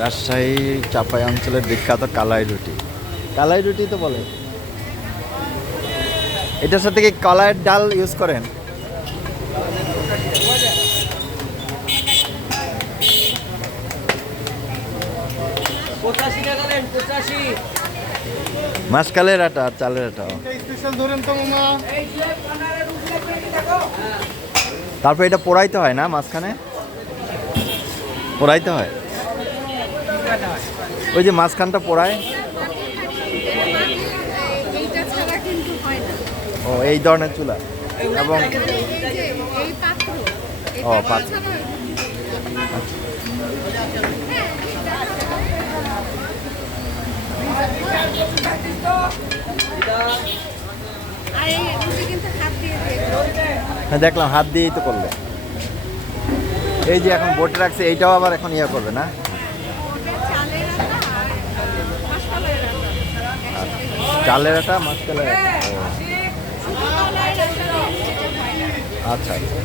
রাজশাহী চাপাই অঞ্চলের বিখ্যাত কালাই রুটি। কালাই রুটি তো বলে। এটার সাথে কি কলাইয়ের ডাল ইউজ করেন? মাসকালের আটা আর চালের আটা। তারপর এটা পোড়াইতে হয় না মাঝখানে? পোড়াইতে হয় ওই যে মাঝখানটা পোড়ায়। ও এই ধরনের চুলা এবং ও পাত্র। হ্যাঁ দেখলাম, হাত দিয়েই তো করলে। এই যে এখন বোটে রাখছে, এইটাও আবার এখন ইয়ে করবে না? চালের আটা, মাসকালের আটা। আচ্ছা আচ্ছা।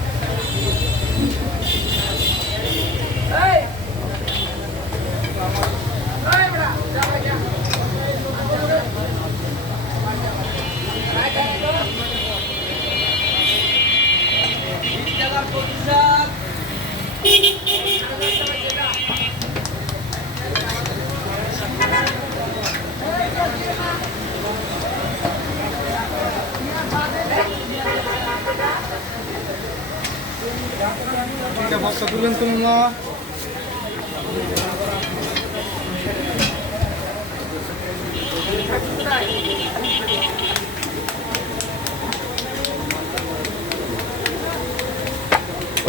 বস্তা তুলবেন তো মামা।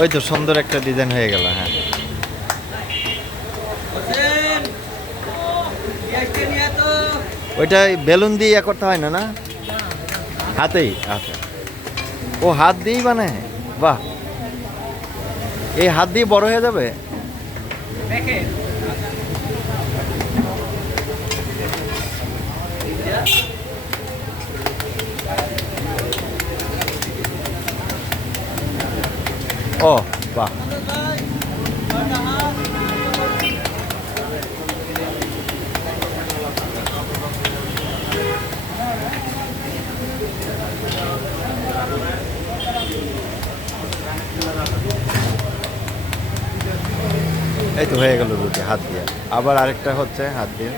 ওই তো সুন্দর একটা ডিজাইন হয়ে গেল। হ্যাঁ ওইটা বেলুন দিয়ে ইয়ে করতে হয় না? না হাতেই? আচ্ছা, ও হাত দিয়েই বানায়। বাহ, এই হাত দিয়ে বড় হয়ে যাবে। ও বাহ, এই তো হয়ে গেল রুটি হাত দিয়ে। আবার আরেকটা হচ্ছে হাত দিয়ে।